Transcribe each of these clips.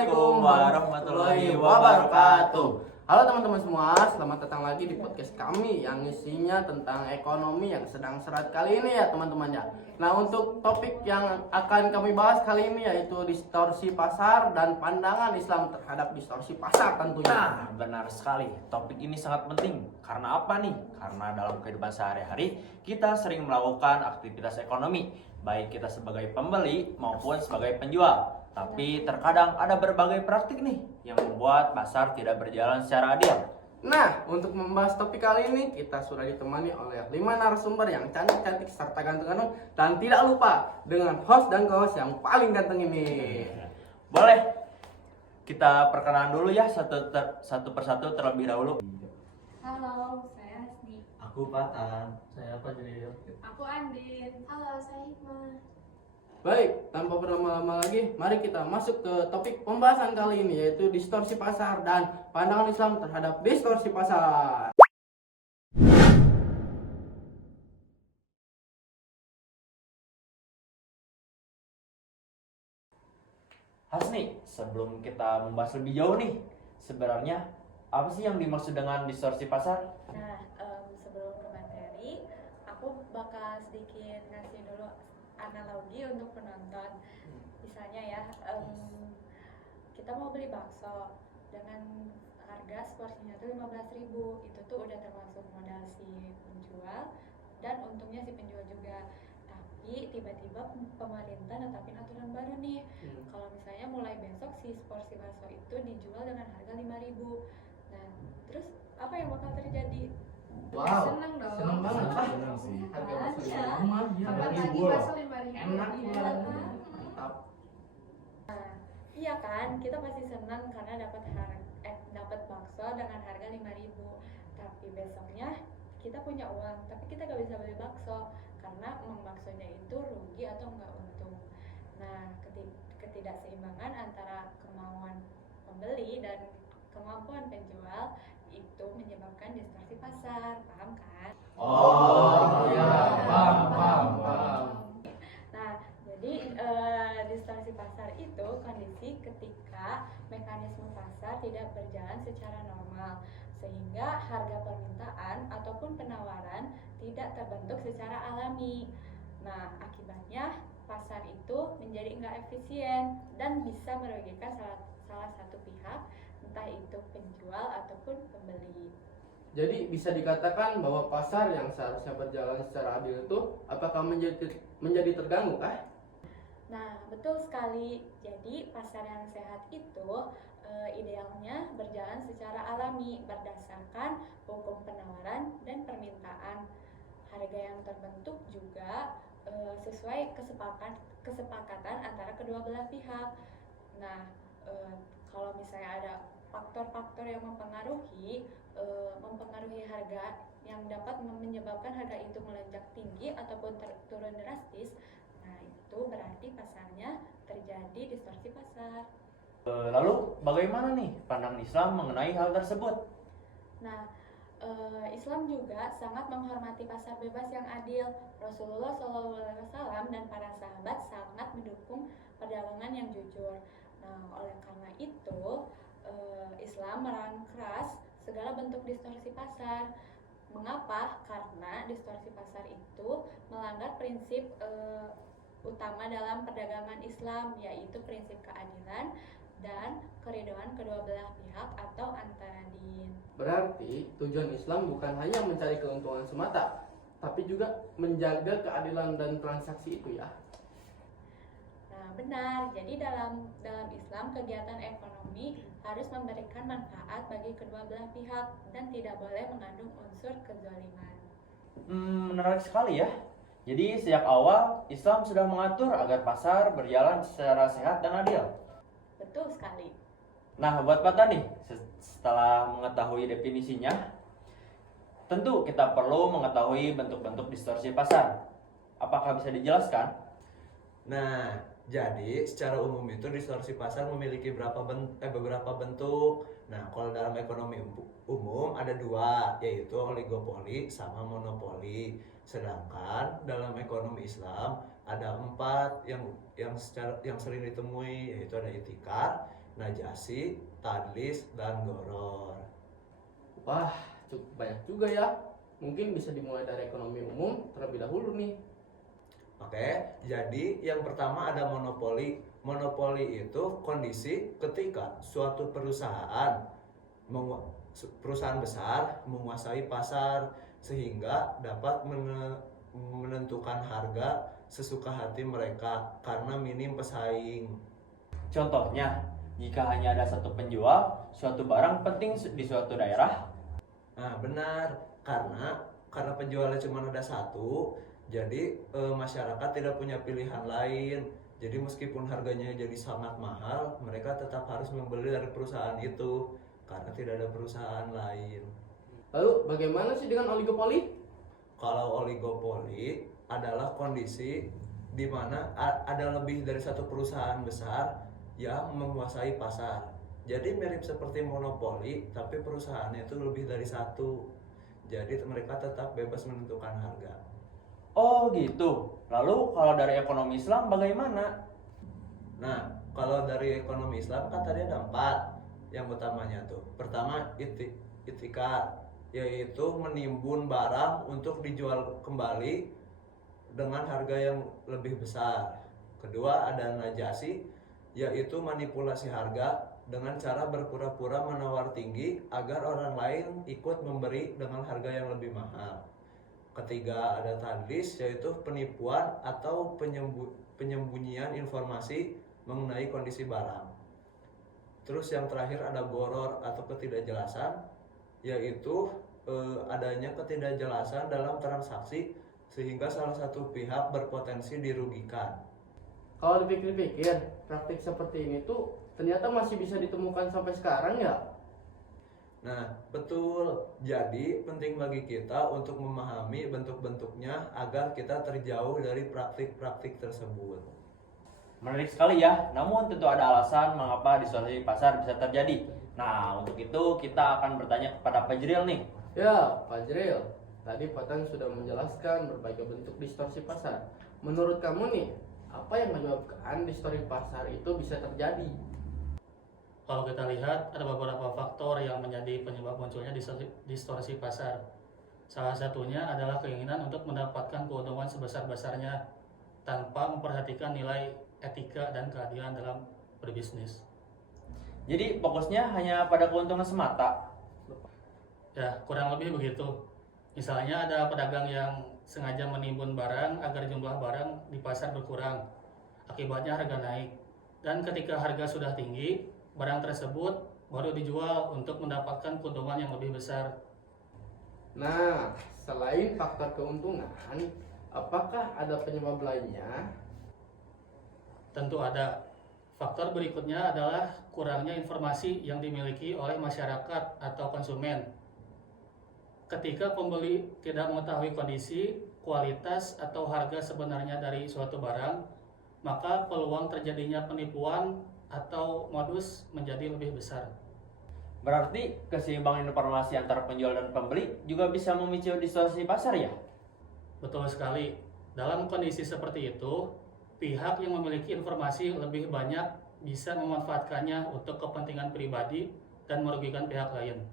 Assalamualaikum warahmatullahi wabarakatuh. Halo teman-teman semua, selamat datang lagi di podcast kami yang isinya tentang ekonomi yang sedang serat kali ini ya teman-teman ya. Nah, untuk topik yang akan kami bahas kali ini yaitu distorsi pasar dan pandangan Islam terhadap distorsi pasar tentunya. Nah, benar sekali. Topik ini sangat penting. Karena apa nih? Karena dalam kehidupan sehari-hari kita sering melakukan aktivitas ekonomi, baik kita sebagai pembeli maupun sebagai penjual. Tapi terkadang ada berbagai praktik nih yang membuat pasar tidak berjalan secara adil. Nah, untuk membahas topik kali ini kita sudah ditemani oleh 5 narasumber yang cantik-cantik serta ganteng-ganteng, dan tidak lupa dengan host dan co-host yang paling ganteng ini. Boleh kita perkenalan dulu ya satu persatu terlebih dahulu. Halo, saya Hasni. Aku Patan. Saya apa jadi? Aku Andin. Halo, saya Hikmah. Baik, tanpa berlama-lama lagi, mari kita masuk ke topik pembahasan kali ini yaitu distorsi pasar dan pandangan Islam terhadap distorsi pasar. Hasni, sebelum kita membahas lebih jauh nih, sebenarnya apa sih yang dimaksud dengan distorsi pasar? Nah, sebelum ke materi, aku bakal sedikit ngasih dulu analogi untuk penonton. Misalnya ya, kita mau beli bakso dengan harga seporsinya tuh 15.000. Itu tuh udah termasuk modal si penjual dan untungnya si penjual juga. Tapi tiba-tiba pemerintah netapin aturan baru nih. Kalau misalnya mulai besok si porsi bakso itu dijual dengan harga 5.000. Nah, terus apa yang bakal terjadi? Wow, Seneng dong. seneng banget lah. Seneng sih. Harga bakso di Iya. rumah, ya. Kapan lagi ribu loh. bakso 5.000? Enak Iya banget. kan? Mantap. Iya kan, kita pasti senang karena dapat bakso dengan harga 5.000. Tapi besoknya kita punya uang, tapi kita gak bisa beli bakso karena emang baksonya itu rugi atau enggak untung. Nah, ketidakseimbangan antara kemauan pembeli dan kemampuan penjual itu menyebabkan distorsi pasar, paham kan? Oh, iya, paham. Nah, jadi distorsi pasar itu kondisi ketika mekanisme pasar tidak berjalan secara normal, sehingga harga permintaan ataupun penawaran tidak terbentuk secara alami. Nah, akibatnya pasar itu menjadi nggak efisien dan bisa merugikan salah satu pihak, entah itu penjual ataupun pembeli. Jadi bisa dikatakan bahwa pasar yang seharusnya berjalan secara adil itu apakah menjadi terganggu kah? Nah, betul sekali. Jadi, pasar yang sehat itu idealnya berjalan secara alami berdasarkan hukum penawaran dan permintaan. Harga yang terbentuk juga sesuai kesepakatan antara kedua belah pihak. Nah, kalau misalnya ada faktor-faktor yang mempengaruhi harga yang dapat menyebabkan harga itu melonjak tinggi ataupun turun drastis, nah itu berarti pasarnya terjadi distorsi pasar. Lalu bagaimana nih pandangan Islam mengenai hal tersebut? Nah, Islam juga sangat menghormati pasar bebas yang adil. Rasulullah SAW dan para sahabat sangat mendukung perdagangan yang jujur. Nah, oleh karena itu Islam melarang keras segala bentuk distorsi pasar. Mengapa? Karena distorsi pasar itu melanggar prinsip utama dalam perdagangan Islam, yaitu prinsip keadilan dan keridhaan kedua belah pihak atau antara din. Berarti tujuan Islam bukan hanya mencari keuntungan semata, tapi juga menjaga keadilan dan transaksi itu ya. Nah, benar. Jadi dalam Islam kegiatan ekonomi harus memberikan manfaat bagi kedua belah pihak dan tidak boleh mengandung unsur kezaliman. Menarik sekali ya. Jadi sejak awal Islam sudah mengatur agar pasar berjalan secara sehat dan adil. Betul sekali. Nah, buat Patan nih, setelah mengetahui definisinya, tentu kita perlu mengetahui bentuk-bentuk distorsi pasar. Apakah bisa dijelaskan? Nah, jadi secara umum itu distorsi pasar memiliki beberapa bentuk. Nah, kalau dalam ekonomi umum ada dua, yaitu oligopoli sama monopoli. Sedangkan dalam ekonomi Islam ada 4 yang sering ditemui, yaitu ada itikar. najasi, tadlis, dan goror. Wah, cukup banyak juga ya. Mungkin bisa dimulai dari ekonomi umum terlebih dahulu nih. Oke, jadi yang pertama ada monopoli. Monopoli itu kondisi ketika suatu perusahaan perusahaan besar menguasai pasar sehingga dapat menentukan harga sesuka hati mereka karena minim pesaing. Contohnya, jika hanya ada satu penjual, suatu barang penting di suatu daerah. Nah, benar, karena penjualnya cuma ada satu, jadi masyarakat tidak punya pilihan lain. Jadi meskipun harganya jadi sangat mahal, mereka tetap harus membeli dari perusahaan itu karena tidak ada perusahaan lain. Lalu bagaimana sih dengan oligopoli? Kalau oligopoli adalah kondisi di mana ada lebih dari satu perusahaan besar yang menguasai pasar. Jadi mirip seperti monopoli, tapi perusahaannya itu lebih dari satu. Jadi mereka tetap bebas menentukan harga. Oh gitu. Lalu kalau dari ekonomi Islam bagaimana? Nah, kalau dari ekonomi Islam kan tadi ada 4 yang utamanya tuh. Pertama, itikar, yaitu menimbun barang untuk dijual kembali dengan harga yang lebih besar. Kedua, ada najasi, yaitu manipulasi harga dengan cara berpura-pura menawar tinggi agar orang lain ikut memberi dengan harga yang lebih mahal. Ketiga, ada tadlis, yaitu penipuan atau penyembunyian informasi mengenai kondisi barang. Terus yang terakhir ada goror atau ketidakjelasan, yaitu adanya ketidakjelasan dalam transaksi sehingga salah satu pihak berpotensi dirugikan. Kalau dipikir-pikir, praktik seperti ini tuh ternyata masih bisa ditemukan sampai sekarang ya? Nah, betul. Jadi penting bagi kita untuk memahami bentuk-bentuknya agar kita terjauh dari praktik-praktik tersebut. Menarik sekali ya, namun tentu ada alasan mengapa distorsi pasar bisa terjadi. Nah, untuk itu kita akan bertanya kepada Pak Jril nih. Ya, Pak Jril, tadi Pak Tan sudah menjelaskan berbagai bentuk distorsi pasar. Menurut kamu nih, apa yang menyebabkan distorsi pasar itu bisa terjadi? Kalau kita lihat ada beberapa faktor yang menjadi penyebab munculnya distorsi pasar. Salah satunya adalah keinginan untuk mendapatkan keuntungan sebesar-besarnya tanpa memperhatikan nilai etika dan keadilan dalam berbisnis. Jadi fokusnya hanya pada keuntungan semata. Ya, kurang lebih begitu. Misalnya ada pedagang yang sengaja menimbun barang agar jumlah barang di pasar berkurang. Akibatnya harga naik. Dan ketika harga sudah tinggi, barang tersebut baru dijual untuk mendapatkan keuntungan yang lebih besar. Nah, selain faktor keuntungan, apakah ada penyebab lainnya? Tentu ada. Faktor berikutnya adalah kurangnya informasi yang dimiliki oleh masyarakat atau konsumen. Ketika pembeli tidak mengetahui kondisi, kualitas, atau harga sebenarnya dari suatu barang, maka peluang terjadinya penipuan atau modus menjadi lebih besar. Berarti keseimbangan informasi antara penjual dan pembeli juga bisa memicu distorsi pasar ya? Betul sekali. Dalam kondisi seperti itu, pihak yang memiliki informasi lebih banyak bisa memanfaatkannya untuk kepentingan pribadi dan merugikan pihak lain.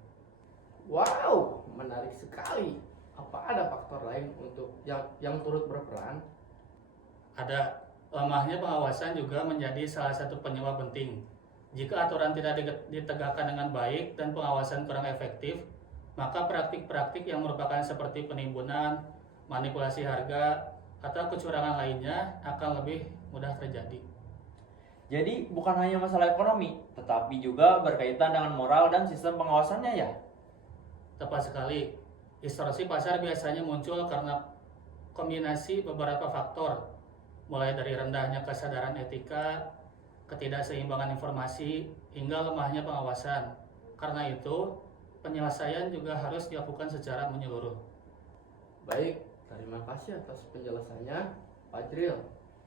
Wow, menarik sekali. Apa ada faktor lain untuk yang turut berperan? Ada. Lemahnya pengawasan juga menjadi salah satu penyebab penting. Jika aturan tidak ditegakkan dengan baik dan pengawasan kurang efektif, maka praktik-praktik yang merupakan seperti penimbunan, manipulasi harga, atau kecurangan lainnya akan lebih mudah terjadi. Jadi bukan hanya masalah ekonomi, tetapi juga berkaitan dengan moral dan sistem pengawasannya ya? Tepat sekali. Distorsi pasar biasanya muncul karena kombinasi beberapa faktor, mulai dari rendahnya kesadaran etika, ketidakseimbangan informasi, hingga lemahnya pengawasan. Karena itu, penyelesaian juga harus dilakukan secara menyeluruh. Baik, terima kasih atas penjelasannya, Pak Jril.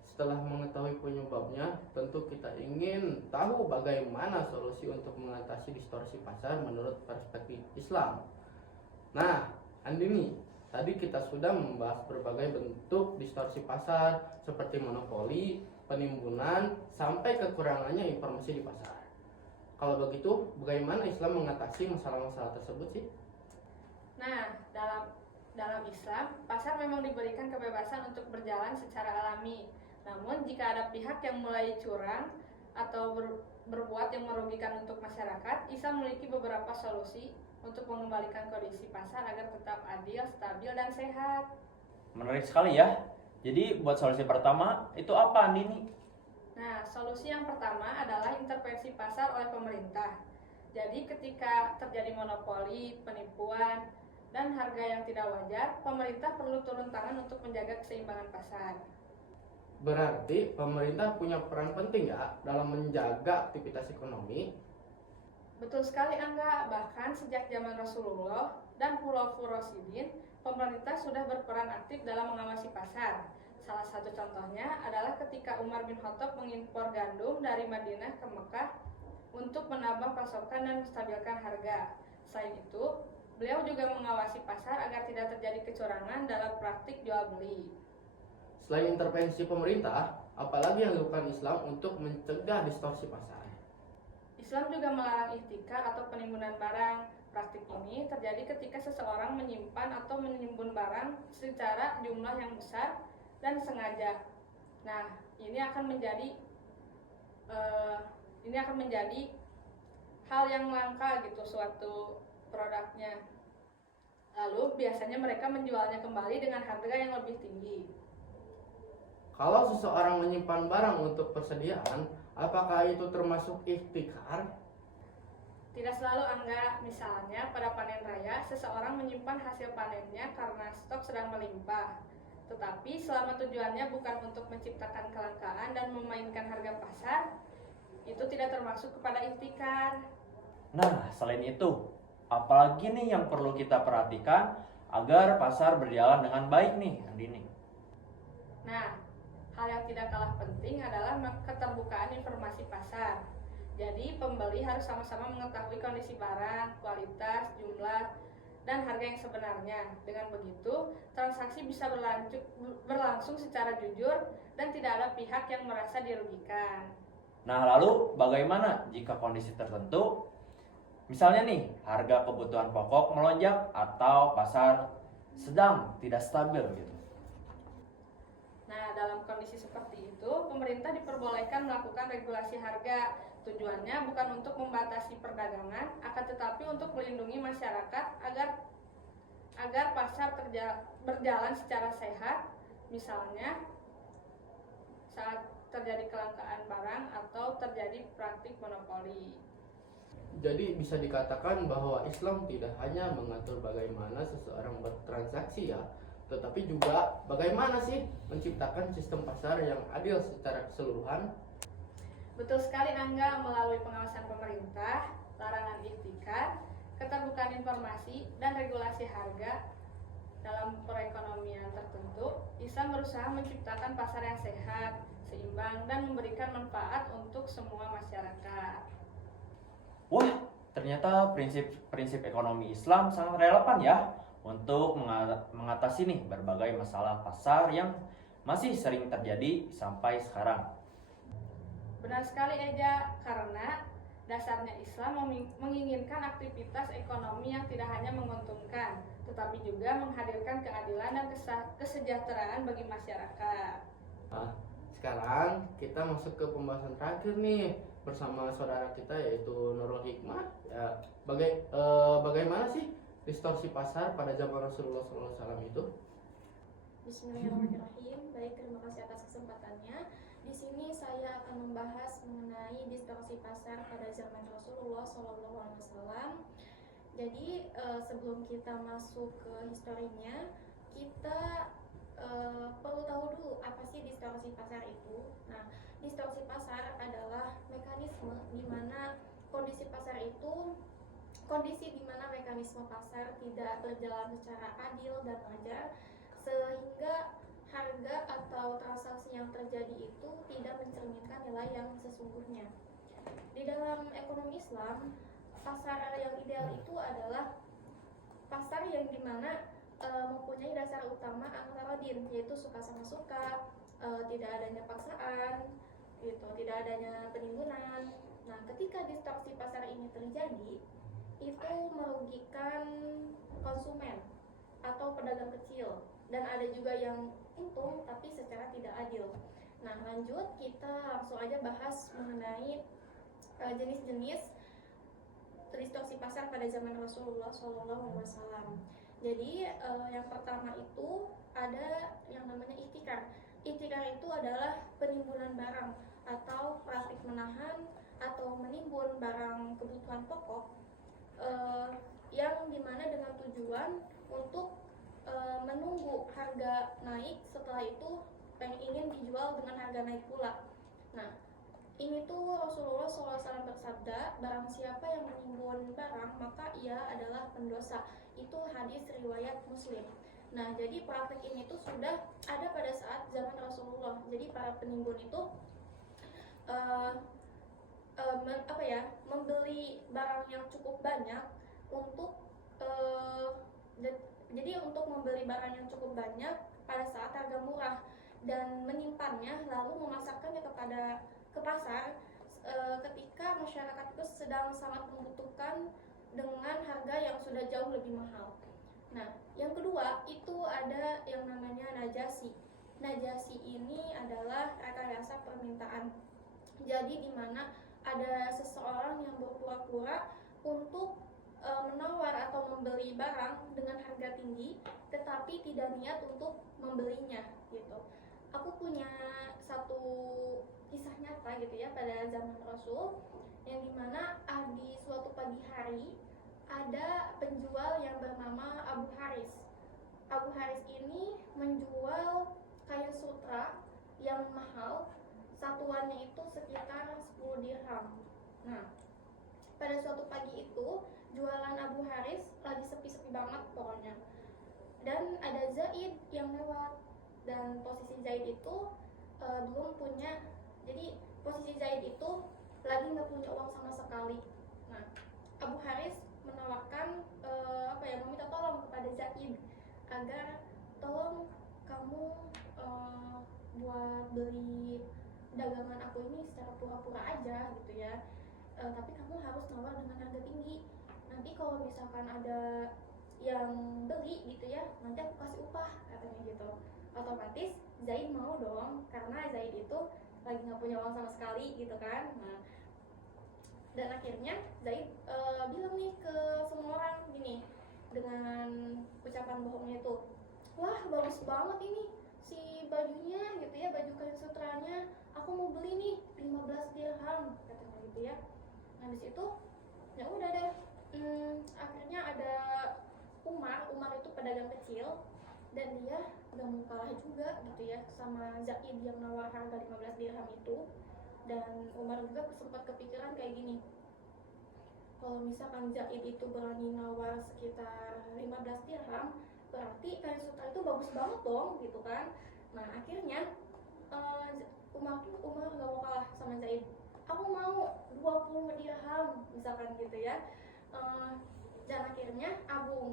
Setelah mengetahui penyebabnya, tentu kita ingin tahu bagaimana solusi untuk mengatasi distorsi pasar menurut perspektif Islam. Nah, Andini, tadi kita sudah membahas berbagai bentuk distorsi pasar seperti monopoli, penimbunan, sampai kekurangannya informasi di pasar. Kalau begitu, bagaimana Islam mengatasi masalah-masalah tersebut sih? Nah, dalam Islam, pasar memang diberikan kebebasan untuk berjalan secara alami. Namun, jika ada pihak yang mulai curang atau berbuat yang merugikan untuk masyarakat, Islam memiliki beberapa solusi untuk mengembalikan kondisi pasar agar tetap adil, stabil, dan sehat. Menarik sekali ya. Jadi buat solusi pertama itu apa Andini? Nah, solusi yang pertama adalah intervensi pasar oleh pemerintah. Jadi, ketika terjadi monopoli, penipuan, dan harga yang tidak wajar, pemerintah perlu turun tangan untuk menjaga keseimbangan pasar. Berarti pemerintah punya peran penting ya dalam menjaga aktivitas ekonomi. Betul sekali Angga, bahkan sejak zaman Rasulullah dan Khulafaur Rasyidin, pemerintah sudah berperan aktif dalam mengawasi pasar. Salah satu contohnya adalah ketika Umar bin Khattab mengimpor gandum dari Madinah ke Mekah untuk menambah pasokan dan menstabilkan harga. Selain itu, beliau juga mengawasi pasar agar tidak terjadi kecurangan dalam praktik jual beli. Selain intervensi pemerintah, apalagi yang dilakukan Islam untuk mencegah distorsi pasar? Islam juga melarang ihtikar atau penimbunan barang. Praktik ini terjadi ketika seseorang menyimpan atau menimbun barang secara jumlah yang besar dan sengaja. Nah, ini akan menjadi hal yang langka gitu suatu produknya. Lalu biasanya mereka menjualnya kembali dengan harga yang lebih tinggi. Kalau seseorang menyimpan barang untuk persediaan, apakah itu termasuk ihtikar? Tidak selalu Angga, misalnya pada panen raya, seseorang menyimpan hasil panennya karena stok sedang melimpah. Tetapi selama tujuannya bukan untuk menciptakan kelangkaan dan memainkan harga pasar, itu tidak termasuk kepada ihtikar. Nah, selain itu, apalagi nih yang perlu kita perhatikan agar pasar berjalan dengan baik nih, Andini? Nah, hal yang tidak kalah penting adalah keterbukaan informasi pasar. Jadi, pembeli harus sama-sama mengetahui kondisi barang, kualitas, jumlah, dan harga yang sebenarnya. Dengan begitu, transaksi bisa berlangsung secara jujur dan tidak ada pihak yang merasa dirugikan. Nah, lalu bagaimana jika kondisi tertentu, misalnya nih, harga kebutuhan pokok melonjak atau pasar sedang tidak stabil gitu? Nah, dalam kondisi seperti itu, pemerintah diperbolehkan melakukan regulasi harga. Tujuannya bukan untuk membatasi perdagangan, akan tetapi untuk melindungi masyarakat agar pasar berjalan secara sehat, misalnya saat terjadi kelangkaan barang atau terjadi praktik monopoli. Jadi bisa dikatakan bahwa Islam tidak hanya mengatur bagaimana seseorang bertransaksi ya, tetapi juga bagaimana sih menciptakan sistem pasar yang adil secara keseluruhan. Betul sekali Angga, melalui pengawasan pemerintah, larangan ihtikar, keterbukaan informasi, dan regulasi harga dalam perekonomian tertentu, Islam berusaha menciptakan pasar yang sehat, seimbang, dan memberikan manfaat untuk semua masyarakat. Wah, ternyata prinsip-prinsip ekonomi Islam sangat relevan ya untuk mengatasi nih berbagai masalah pasar yang masih sering terjadi sampai sekarang. Benar sekali Eja, karena dasarnya Islam menginginkan aktivitas ekonomi yang tidak hanya menguntungkan, tetapi juga menghadirkan keadilan dan kesejahteraan bagi masyarakat. Nah, sekarang kita masuk ke pembahasan terakhir nih bersama saudara kita yaitu Nurul Hikmah. Ya, bagaimana sih distorsi pasar pada zaman Rasulullah SAW itu? Bismillahirrahmanirrahim. Baik, terima kasih atas kesempatannya. Di sini saya akan membahas mengenai distorsi pasar pada zaman Rasulullah SAW. Jadi sebelum kita masuk ke historinya, kita perlu tahu dulu apa sih distorsi pasar itu. Nah, distorsi pasar adalah mekanisme di mana kondisi di mana mekanisme pasar tidak berjalan secara adil dan wajar, sehingga harga atau transaksi yang terjadi itu tidak mencerminkan nilai yang sesungguhnya. Di dalam ekonomi Islam, pasar yang ideal itu adalah pasar yang dimana mempunyai dasar utama antara din, yaitu suka sama suka, tidak adanya paksaan, gitu, tidak adanya penimbunan, Nah, ketika distorsi pasar ini terjadi, itu merugikan konsumen atau pedagang kecil, dan ada juga yang untung tapi secara tidak adil. Nah, lanjut kita langsung aja bahas mengenai jenis-jenis distorsi pasar pada zaman Rasulullah SAW. Jadi yang pertama itu ada yang namanya ihtikar. Ihtikar itu adalah penimbunan barang atau praktik menahan atau menimbun barang kebutuhan pokok yang dimana dengan tujuan untuk menunggu harga naik, setelah itu ingin dijual dengan harga naik pula. Nah, ini tuh Rasulullah SAW bersabda, barang siapa yang menimbun barang maka ia adalah pendosa. Itu hadis riwayat Muslim. Nah, jadi praktek ini tuh sudah ada pada saat zaman Rasulullah. Jadi para penimbun itu membeli barang yang cukup banyak untuk jadi untuk membeli barang yang cukup banyak pada saat harga murah dan menyimpannya lalu memasarkannya ke pasar ketika masyarakat itu sedang sangat membutuhkan dengan harga yang sudah jauh lebih mahal. Nah, yang kedua itu ada yang namanya najasi. Najasi ini adalah rekayasa permintaan. Jadi di mana ada seseorang yang berpura-pura untuk menawar atau membeli barang dengan harga tinggi, tetapi tidak niat untuk membelinya gitu. Aku punya satu kisah nyata gitu ya pada zaman Rasul, yang dimana di suatu pagi hari ada penjual yang bernama Abu Haris. Abu Haris ini menjual kain sutra yang mahal, satuannya itu sekitar 10 dirham. Nah, pada suatu pagi itu jualan Abu Haris lagi sepi-sepi banget pokoknya, dan ada Zaid yang lewat, dan posisi Zaid itu belum punya, jadi posisi Zaid itu lagi nggak punya uang sama sekali. Nah, Abu Haris menawarkan meminta tolong kepada Zaid agar tolong kamu buat beli dagangan aku ini secara pura-pura aja gitu ya, tapi kamu harus nawar dengan harga tinggi. Nanti kalau misalkan ada yang beli gitu ya, nanti aku kasih upah, katanya gitu. Otomatis Zaid mau dong, karena Zaid itu lagi nggak punya uang sama sekali gitu kan. Nah, dan akhirnya Zaid bilang nih ke semua orang gini dengan ucapan bohongnya itu, wah bagus banget ini si bajunya gitu ya, baju kain sutranya, aku mau beli nih 15 dirham, katanya gitu ya. Nah di situ ya udah deh, akhirnya ada Umar itu pedagang kecil, dan dia gak mau kalah juga gitu ya sama Zaid yang nawar harga 15 dirham itu. Dan Umar juga sempat kepikiran kayak gini, kalau misalkan Zaid itu berani nawar sekitar 15 dirham, berarti kain sutra itu bagus banget dong gitu kan. Nah akhirnya Umar gak mau kalah sama Zaid, aku mau 20 dirham misalkan gitu ya. Dan akhirnya Abu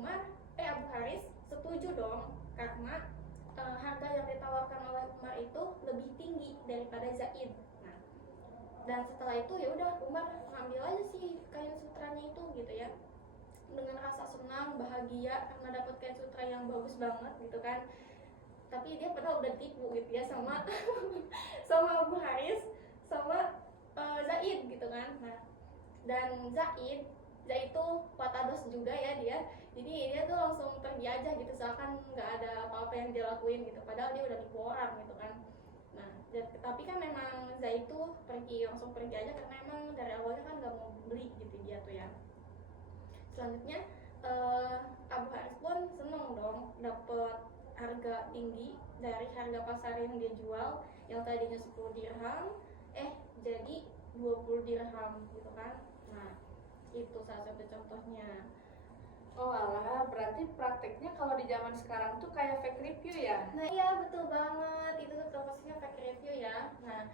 Haris setuju dong, karena harga yang ditawarkan oleh Umar itu lebih tinggi daripada Zaid. Nah, dan setelah itu ya udah Umar ngambil aja sih kain sutranya itu gitu ya, dengan rasa senang bahagia karena dapat kain sutra yang bagus banget gitu kan. Tapi dia padahal udah ditipu gitu ya sama sama Abu Haris sama Zaid gitu kan. Nah, dan Zaid itu watados juga ya dia, jadi dia tuh langsung pergi aja gitu seakan nggak ada apa-apa yang dia lakuin gitu, padahal dia udah nipu orang gitu kan. Nah, tapi kan memang Zaid tuh langsung pergi aja karena emang dari awalnya kan nggak mau beli gitu dia tuh ya. Selanjutnya Abu Haris pun seneng dong dapet harga tinggi dari harga pasar yang dia jual, yang tadinya 10 dirham jadi 20 dirham gitu kan. Nah, itu salah satu contohnya. Oh alah, berarti prakteknya kalau di zaman sekarang tuh kayak fake review ya? Nah iya betul banget, itu tuh pastinya fake review ya. Nah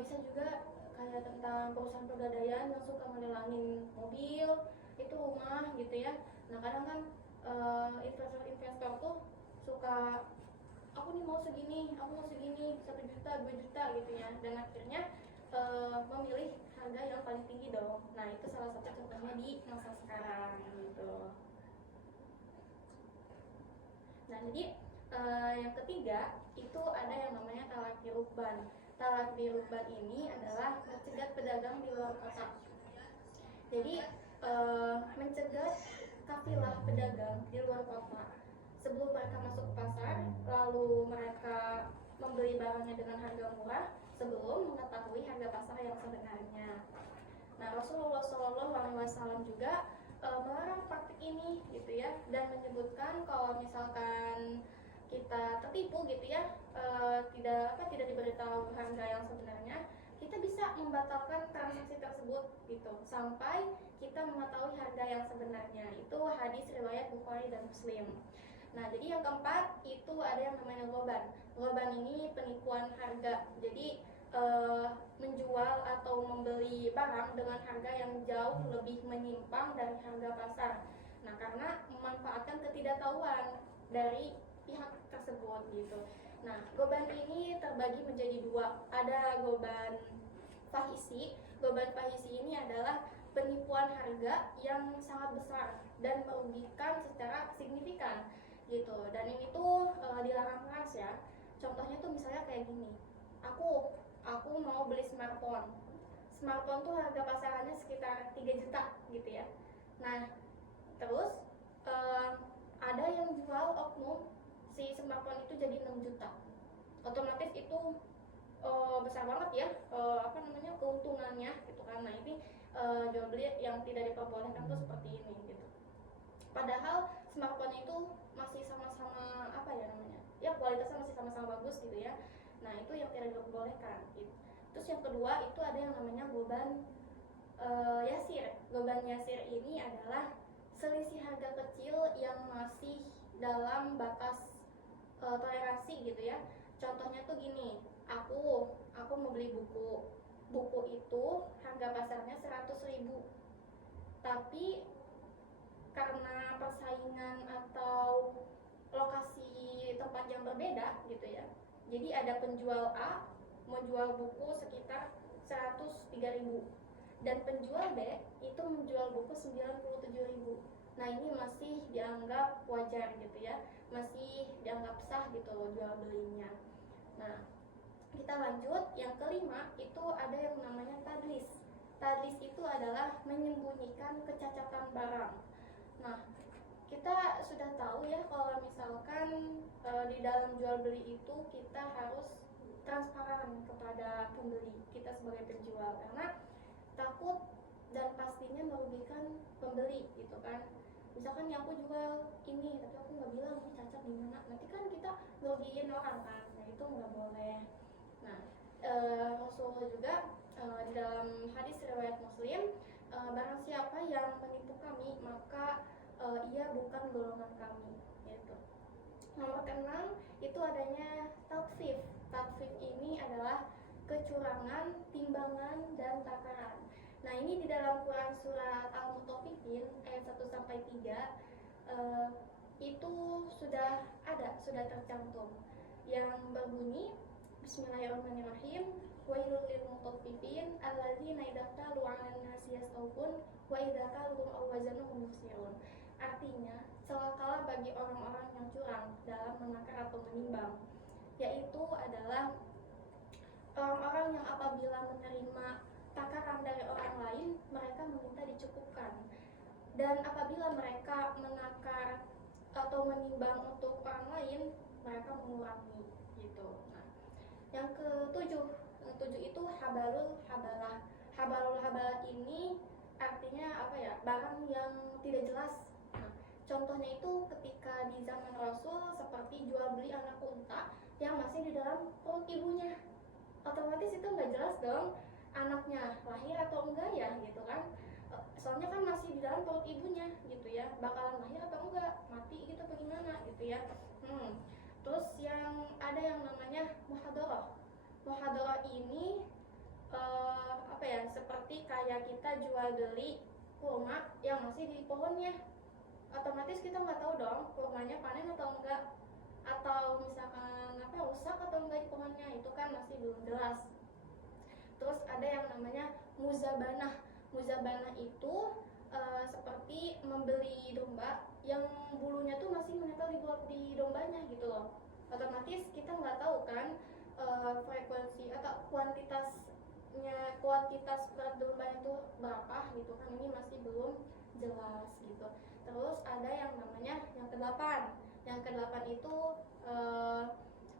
bisa juga kayak tentang perusahaan pegadaian yang suka menelangin mobil, itu rumah gitu ya. Nah kadang kan investor tuh suka, aku nih mau segini, 1 juta, 2 juta gitu ya. Dan akhirnya memilih harga yang paling tinggi dong. Nah itu salah satu contohnya di masa sekarang gitu. Nah jadi yang ketiga itu ada yang namanya talaki rukban. Talaki rukban ini adalah mencegat pedagang di luar kota. Jadi mencegat kafilah pedagang di luar kota sebelum mereka masuk ke pasar, lalu mereka membeli barangnya dengan harga murah sebelum mengetahui harga pasar yang sebenarnya. Nah Rasulullah SAW juga melarang praktik ini gitu ya, dan menyebutkan kalau misalkan kita tertipu gitu ya, tidak diberitahu harga yang sebenarnya, kita bisa membatalkan transaksi tersebut gitu sampai kita mengetahui harga yang sebenarnya. Itu hadis riwayat Bukhari dan Muslim. Nah jadi yang keempat itu ada yang namanya ghoban. Ghoban ini penipuan harga. Jadi menjual atau membeli barang dengan harga yang jauh lebih menyimpang dari harga pasar. Nah karena memanfaatkan ketidaktahuan dari pihak tersebut gitu. Nah ghoban ini terbagi menjadi dua. Ada ghoban fahisi. Ghoban fahisi ini adalah penipuan harga yang sangat besar dan merugikan secara signifikan gitu. Dan ini tuh dilarang keras ya. Contohnya tuh misalnya kayak gini. Aku mau beli smartphone. Smartphone tuh harga pasarannya sekitar 3 juta gitu ya. Nah, terus ada yang jual oknum si smartphone itu jadi 6 juta. Otomatis itu besar banget ya keuntungannya gitu kan. Nah, ini jual beli yang tidak diperbolehkan tuh seperti ini gitu. Padahal smartphone itu masih sama-sama ya kualitasnya masih sama-sama bagus gitu ya. Nah itu yang tidak diperbolehkan gitu. Terus yang kedua itu ada yang namanya ghoban yasir. Ghoban yasir ini adalah selisih harga kecil yang masih dalam batas toleransi gitu ya. Contohnya tuh gini, aku mau beli buku itu harga pasarnya 100.000, tapi karena persaingan atau lokasi tempat yang berbeda gitu ya, jadi ada penjual A menjual buku sekitar 103.000 dan penjual B itu menjual buku 97.000. Nah ini masih dianggap wajar gitu ya, masih dianggap sah gitu jual belinya. Nah kita lanjut, yang kelima itu ada yang namanya tadlis. Tadlis itu adalah menyembunyikan kecacatan barang. Nah kita sudah tahu ya kalau misalkan di dalam jual beli itu kita harus transparan kepada pembeli kita sebagai penjual, karena takut dan pastinya merugikan pembeli gitu kan. Misalkan ya aku jual ini tapi aku nggak bilang ini cacat di mana, nanti kan kita merugiin orang kan. Nah itu nggak boleh. Nah Rasulullah juga di dalam hadis riwayat Muslim, barang siapa yang menipu kami maka ia bukan golongan kami gitu. Nomor keenam itu adanya takfif. Takfif ini adalah kecurangan, timbangan, dan takaran. Nah ini di dalam Quran surat Al-Mutaffifin ayat 1-3 itu sudah tercantum yang berbunyi Bismillahirrahmanirrahim, wailul lil mutaffifin alladzina idza qalu 'alan nasi yastawfun wa idza qaluhum aw wazanuhum yukhsirun. Artinya, celakalah bagi orang-orang yang curang dalam menakar atau menimbang, yaitu adalah orang-orang yang apabila menerima takaran dari orang lain, mereka meminta dicukupkan, dan apabila mereka menakar atau menimbang untuk orang lain, mereka mengurangi gitu. Nah, yang ketujuh itu habalul habalah. Habalul habalah ini artinya apa ya? Barang yang tidak jelas. Nah, contohnya itu ketika di zaman Rasul seperti jual beli anak unta yang masih di dalam perut ibunya. Otomatis itu nggak jelas dong anaknya lahir atau enggak ya gitu kan. Soalnya kan masih di dalam perut ibunya gitu ya, bakalan lahir atau enggak, mati gitu bagaimana gitu ya. Terus yang ada yang namanya muhadarah. Muhadarah ini seperti kayak kita jual beli kurma yang masih di pohonnya. Otomatis kita nggak tahu dong kurmanya panen atau enggak, atau misalkan rusak atau enggak di pohonnya, itu kan masih belum jelas. Terus ada yang namanya muzabanah. Muzabanah itu seperti membeli domba yang bulunya tuh masih menempel di dombanya gitu loh. Otomatis kita nggak tahu kan frekuensi atau kuantitas berat dombanya itu berapa gitu kan, ini masih belum jelas gitu. Terus ada yang namanya yang kedelapan. Yang kedelapan itu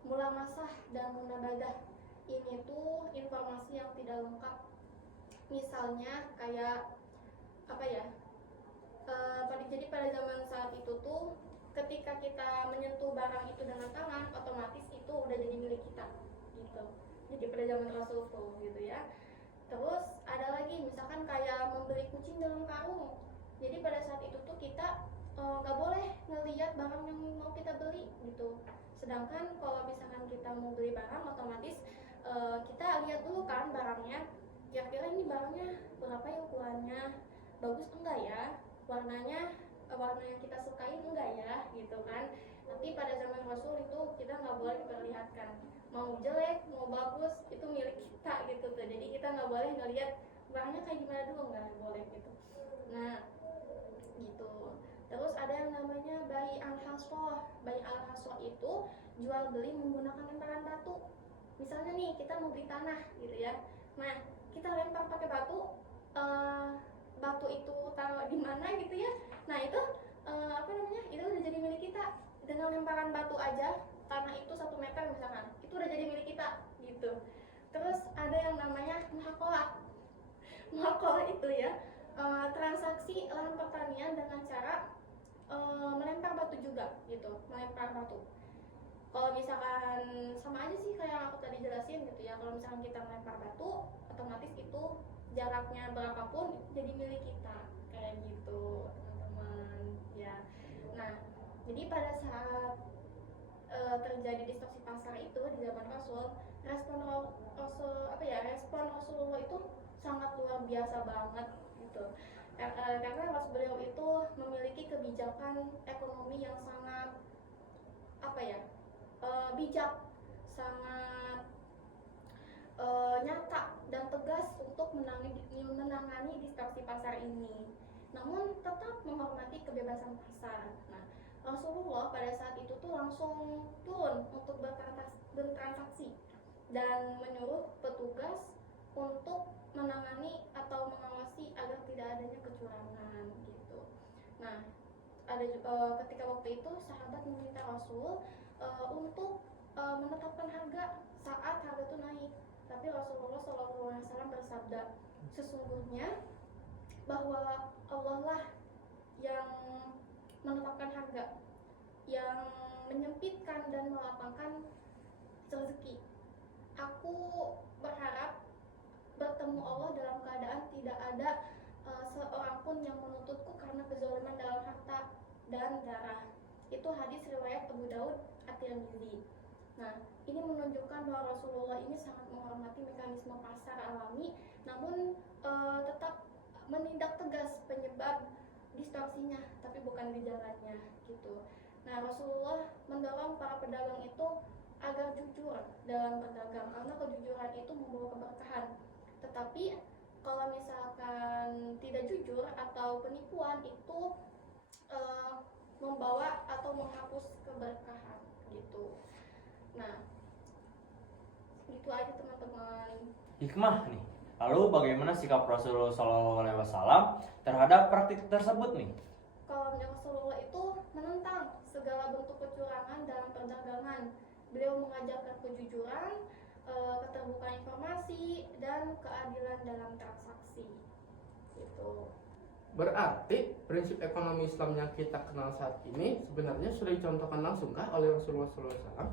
mulamasah dan munabadah. Ini tuh informasi yang tidak lengkap. Misalnya kayak apa ya? Jadi pada zaman saat itu tuh ketika kita menyentuh barang itu dengan tangan, otomatis itu udah jadi milik kita gitu. Jadi pada zaman Rasul tuh gitu ya. Terus ada lagi misalkan kayak membeli kucing dalam karung. Jadi pada saat itu tuh kita nggak boleh ngelihat barang yang mau kita beli gitu. Sedangkan kalau misalkan kita mau beli barang, otomatis kita lihat dulu kan barangnya, kira-kira ini barangnya berapa ya ukurannya, bagus enggak ya, warnanya warna yang kita sukain enggak ya gitu kan. Nanti pada zaman Rasul itu kita nggak boleh diperlihatkan, mau jelek mau bagus itu milik kita gitu tuh. Jadi kita nggak boleh ngelihat barangnya kayak gimana dulu, nggak boleh gitu. Nah gitu. Terus ada yang namanya bai al-hasroh. Bai al-hasroh itu jual beli menggunakan lemparan batu. Misalnya nih kita mau beli tanah gitu ya. Nah kita lempar pakai batu, batu itu taruh di mana gitu ya. Nah itu itu udah jadi milik kita. Dengan lemparan batu aja tanah itu 1 meter misalkan, itu udah jadi milik kita gitu. Terus ada yang namanya muhaqalah. Muhaqalah itu ya transaksi lahan pertanian dengan cara melempar batu juga gitu, melempar batu. Kalau misalkan sama aja sih kayak yang aku tadi jelasin gitu ya. Kalau misalkan kita melempar batu, otomatis itu jaraknya berapapun itu jadi milik kita kayak gitu teman-teman ya. Nah jadi pada saat terjadi distorsi pasar itu di zaman Rasul, respon Rasulullah itu sangat luar biasa banget gitu. Karena beliau itu memiliki kebijakan ekonomi yang sangat bijak, sangat nyata dan tegas untuk menangani distorsi pasar ini. Namun tetap menghormati kebebasan pasar. Nah, Rasulullah pada saat itu tuh langsung turun untuk bertransaksi dan menyuruh petugas untuk menangani atau mengawasi agar tidak adanya kecurangan gitu. Nah, ketika waktu itu sahabat meminta Rasul untuk menetapkan harga saat harga itu naik. Tapi Rasulullah SAW bersabda, sesungguhnya bahwa Allah lah yang menetapkan harga, yang menyempitkan dan melapangkan rezeki. Aku berharap bertemu Allah dalam keadaan tidak ada seorang pun yang menuntutku karena kezaliman dalam harta dan darah. Itu hadis riwayat Abu Daud At-Tirmidzi. Nah, ini menunjukkan bahwa Rasulullah ini sangat menghormati mekanisme pasar alami, namun tetap menindak tegas penyebab distorsinya, tapi bukan gejalanya gitu. Nah, Rasulullah mendorong para pedagang itu agar jujur dalam berdagang karena kejujuran itu membawa keberkahan. Tetapi kalau misalkan tidak jujur atau penipuan itu membawa atau menghapus keberkahan gitu. Nah, itu aja teman-teman. Hikmah nih. Lalu bagaimana sikap Rasulullah SAW terhadap praktik tersebut nih? Kalau Rasulullah itu menentang segala bentuk kecurangan dalam perdagangan. Beliau mengajarkan kejujuran, keterbukaan informasi, dan keadilan dalam transaksi. Gitu. Berarti prinsip ekonomi Islam yang kita kenal saat ini sebenarnya sudah dicontohkan langsung kah oleh Rasulullah SAW?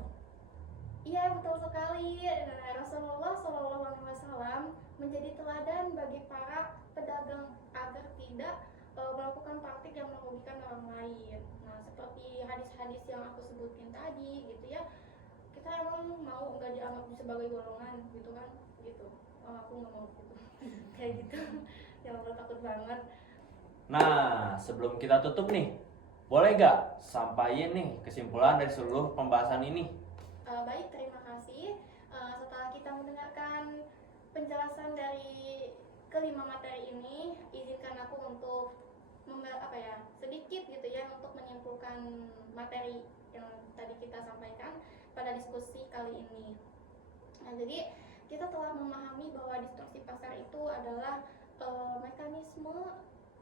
Iya, betul sekali. Nah, Rasulullah SAW menjadi teladan bagi para pedagang agar tidak melakukan praktik yang merugikan orang lain. Nah, seperti hadis-hadis yang aku sebutin tadi, gitu ya. Kita emang mau nggak dianggap sebagai golongan, gitu kan? Gitu. Aku nggak mau gitu. Kayak gitu. Ya Allah, takut banget. Nah, sebelum kita tutup nih, boleh gak sampaikan nih kesimpulan dari seluruh pembahasan ini? Baik, terima kasih. Setelah kita mendengarkan penjelasan dari kelima materi ini, izinkan aku untuk sedikit gitu ya untuk menyimpulkan materi yang tadi kita sampaikan pada diskusi kali ini. Nah, jadi kita telah memahami bahwa distorsi pasar itu adalah mekanisme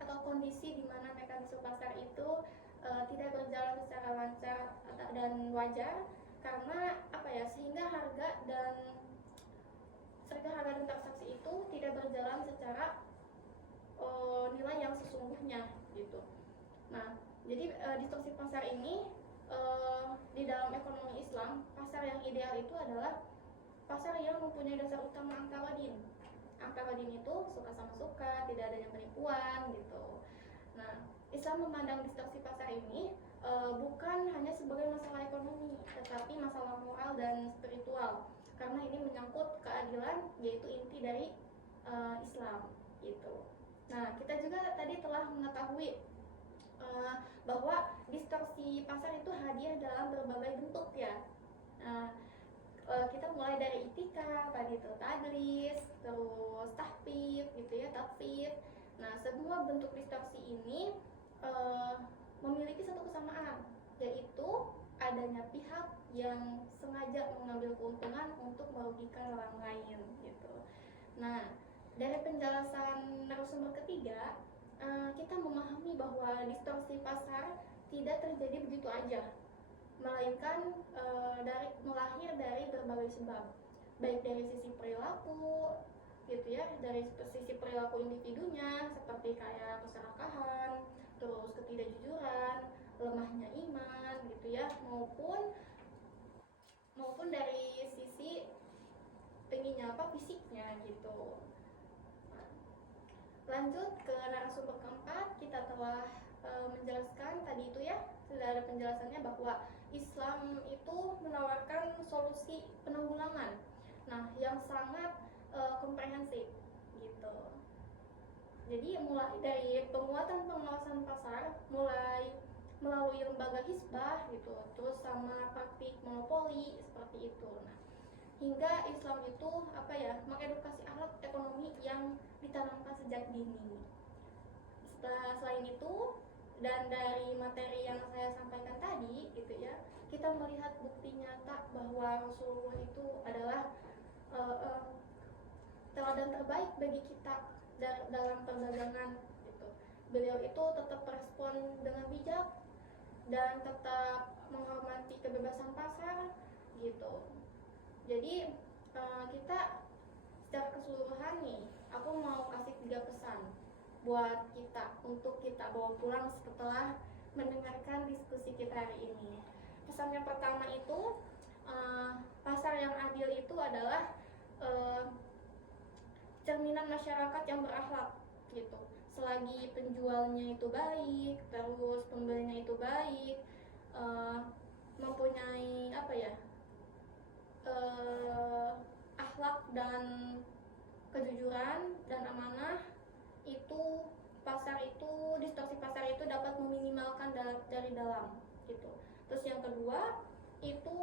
atau kondisi di mana mekanisme pasar itu tidak berjalan secara lancar dan wajar karena sehingga harga dan transaksi itu tidak berjalan secara nilai yang sesungguhnya gitu. Nah, jadi distorsi pasar ini di dalam ekonomi Islam, pasar yang ideal itu adalah pasar yang mempunyai dasar utama angka wadin. Angka wadin itu suka sama suka, tidak adanya penipuan gitu. Nah, Islam memandang distorsi pasar ini bukan hanya sebagai masalah ekonomi, tetapi masalah moral dan spiritual. Karena ini menyangkut keadilan, yaitu inti dari Islam gitu. Nah, kita juga tadi telah mengetahui bahwa distorsi pasar itu hadir dalam berbagai bentuk ya. Nah, kita mulai dari itikaf, tadi itu tadlis, terus tahfidz gitu ya, tatfidz. Nah, semua bentuk distorsi ini memiliki satu kesamaan, yaitu adanya pihak yang sengaja mengambil keuntungan untuk merugikan orang lain gitu. Nah, dari penjelasan narasumber ketiga, kita memahami bahwa distorsi pasar tidak terjadi begitu aja, melainkan melahir dari berbagai sebab, baik dari sisi perilaku gitu ya, dari sisi perilaku individunya seperti kayak keserakahan, terus ketidakjujuran, lemahnya iman gitu ya, maupun dari sisi fisiknya gitu. Lanjut ke narasumber keempat, kita telah menjelaskan tadi itu ya, sudah ada penjelasannya bahwa Islam itu menawarkan solusi penanggulangan, nah yang sangat komprehensif gitu. Jadi mulai dari penguatan pengawasan pasar, mulai melalui lembaga hisbah gitu, terus sama praktik monopoli seperti itu. Nah, hingga Islam itu mengedukasi akhlak ekonomi yang ditanamkan sejak dini. Selain itu, dan dari materi yang saya sampaikan tadi gitu ya, kita melihat bukti nyata bahwa Rasulullah itu adalah teladan terbaik bagi kita dalam perdagangan gitu. Beliau itu tetap merespon dengan bijak dan tetap menghormati kebebasan pasar gitu. Jadi kita secara keseluruhan nih, aku mau kasih 3 pesan buat kita untuk kita bawa pulang setelah mendengarkan diskusi kita hari ini. Pesan yang pertama itu, pasar yang adil itu adalah cerminan masyarakat yang berakhlak gitu. Selagi penjualnya itu baik, terus pembelinya itu baik, mempunyai akhlak dan kejujuran dan amanah, itu distorsi pasar itu dapat meminimalkan dari dalam gitu. Terus yang kedua itu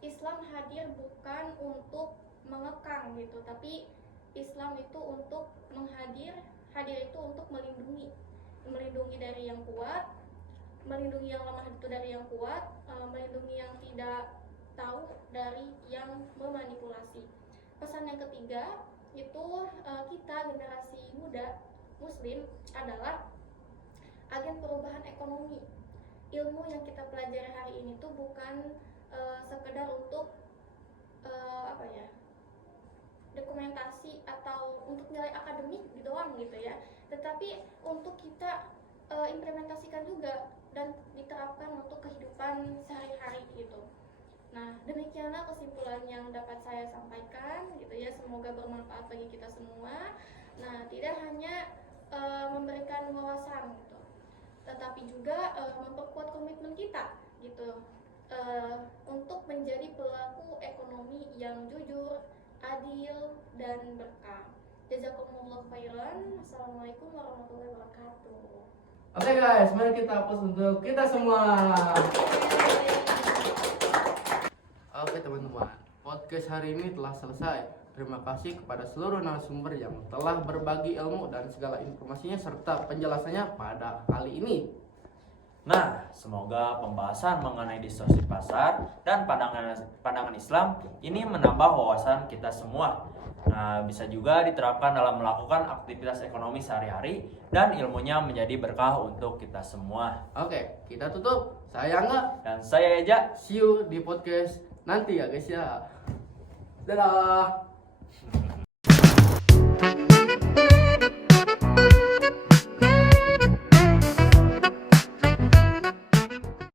Islam hadir bukan untuk mengekang gitu, tapi Islam itu untuk hadir itu untuk melindungi dari yang kuat, melindungi yang lemah itu dari yang kuat, melindungi yang tidak tahu dari yang memanipulasi. Pesan yang ketiga itu kita generasi muda Muslim adalah agen perubahan ekonomi. Ilmu yang kita pelajari hari ini tuh bukan sekedar untuk dokumentasi atau untuk nilai akademik doang gitu ya, tetapi untuk kita implementasikan juga dan diterapkan untuk kehidupan sehari-hari gitu. Nah, demikianlah kesimpulan yang dapat saya sampaikan gitu ya, semoga bermanfaat bagi kita semua. Nah, tidak hanya memberikan wawasan gitu, tetapi juga memperkuat komitmen kita gitu untuk menjadi pelaku ekonomi yang jujur, adil, dan berkah. Jazakumullah khairan. Assalamualaikum warahmatullahi wabarakatuh. Oke guys, mari kita hapus untuk kita semua. Oke teman-teman, podcast hari ini telah selesai. Terima kasih kepada seluruh narasumber yang telah berbagi ilmu dan segala informasinya serta penjelasannya pada kali ini. Nah, semoga pembahasan mengenai distorsi pasar dan pandangan Islam ini menambah wawasan kita semua. Nah, bisa juga diterapkan dalam melakukan aktivitas ekonomi sehari-hari dan ilmunya menjadi berkah untuk kita semua. Oke, kita tutup. Saya Angga. Dan saya Eja. See you di podcast nanti ya guys ya. Dadah.